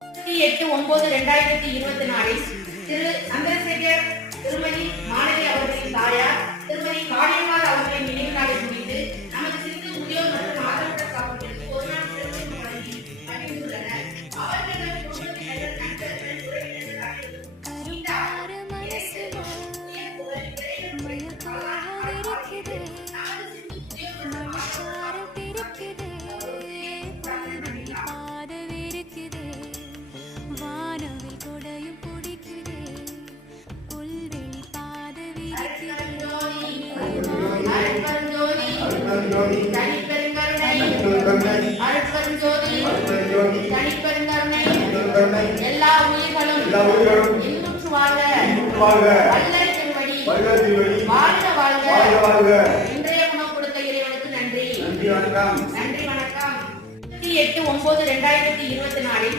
8/9/2024 திரு சந்திரசேகர் திருமதி மாணவி அவர்களின் தாயார் திருமதி காளியம்மாள் அவர்களின் நினைவு நாளை முன்னிட்டு நமது சிறு முதியோர் மற்றும் ஆதரவற்ற காப்பீட்டிற்கு ஒரு நாள் சிறப்பு வழங்கி மகிழ்ந்துள்ளனர். அவர்களிடம் குடும்பத்தினர் நண்பர்கள் உறவினர்கள் எல்லா உயிர்களும் இன்புற்று வாழ்க வல்லல் திருவடி வாழ்க வாழ்க. இன்றைய உணவு கொடுத்த இறைவனுக்கு நன்றி. நன்றி வணக்கம். 8/9/2024